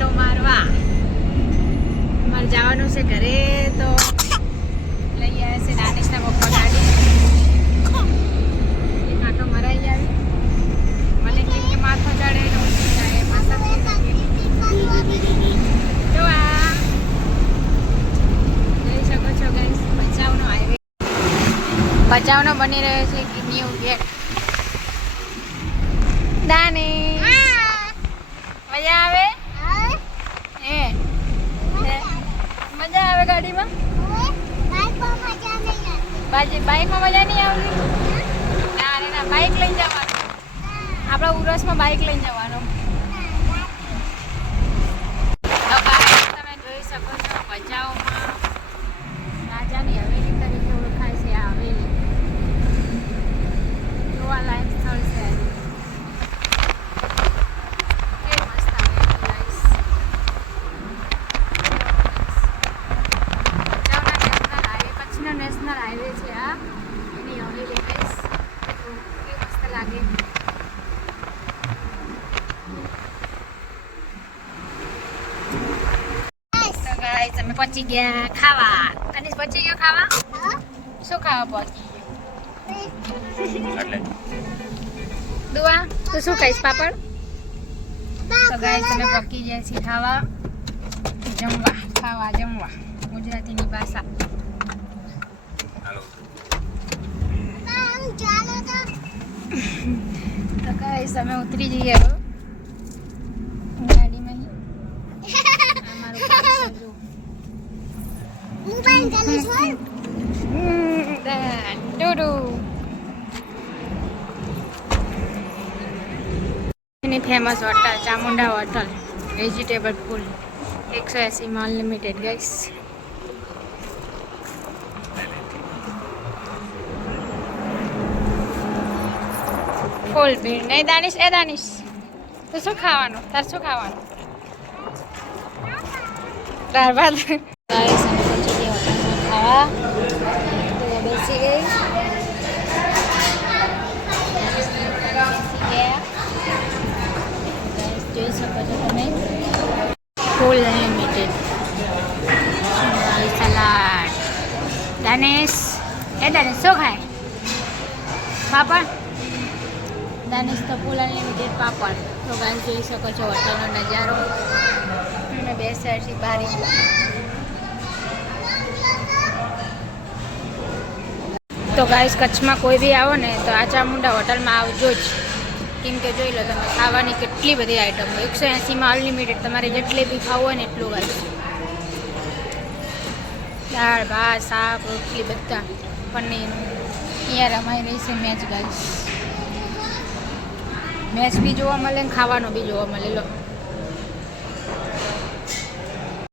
આંટો મારવા. મારે જવાનું છે ઘરે, તો લઈ આવ્યા છે દાનિશના પપ્પા ગાડી. આંટો મરાઈ આવી. મને કેમ કે માથો ચડે બચાવનો બની રહ્યો છે ન્યૂ ગેટ દાની મજા આવે એ એ, મજા આવે ગાડીમાં બાજી બાઇકમાં મજા નહીં આવતી? ના ના બાઇક લઈને જવાનું. આપણા ઉરસમાં બાઇક લઈને જવાનું. નેશનલ હાઈવે છે આ એની હવેલી guys. તો કેવી મસ્ત લાગે તો guys, અમે પહોંચી ગયા ખાવા કનીશ પહોંચી ગયો ખાવા શું ખાવા પહોંચી ગયો દુઆ તું શું ખાઈશ પાપડ તો ગાઈસ અમે પકી ગયા છીએ ખાવા જમવા ખાવા જમવા ગુજરાતીની ભાષા તો ગાઈસ અમે ઉતરી જઈએ હવે. ગાડીમાં. એની famous hotel Chamunda hotel vegetable full એકસો એંસીમાં અનલિમિટેડ ગાઈસ ફૂલ ભીડ. નહીં, દાનિશ, એ દાનિશ. તો શું ખાવાનું? તાર શું ખાવાનું? દાળ ભાત. ખાવા. બેસી ગઈ. જોઈ તમે. ફૂલ અનલિમિટેડ સલાડ દાનેશ, એ દાનેશ, શું ખાય? પાપડ દાનેશ તો ફૂલ અનલિમિટેડ પાપડ. તો ગાઈસ જોઈ શકો છો હોટલનો નજારો. અને બે સાઈડથી બારી. તો ગાઈસ, કચ્છમાં કોઈ બી આવો ને તો આ ચામુંડા હોટલમાં આવજો જ. કેમ કે જોઈ લો તમે, ખાવાની કેટલી બધી આઈટમો એકસો એંસીમાં અનલિમિટેડ તમારે જેટલી બી ખાવું હોય ને એટલું ગાઈસ દાળ, ભાત, શાક, રોટલી, બધા. પનીર. અહીંયા રમાઈ રહી છે મેચ, ગાઈસ. મેચ બી જોવા મળે ને ખાવાનો બી જોવા મળે. લો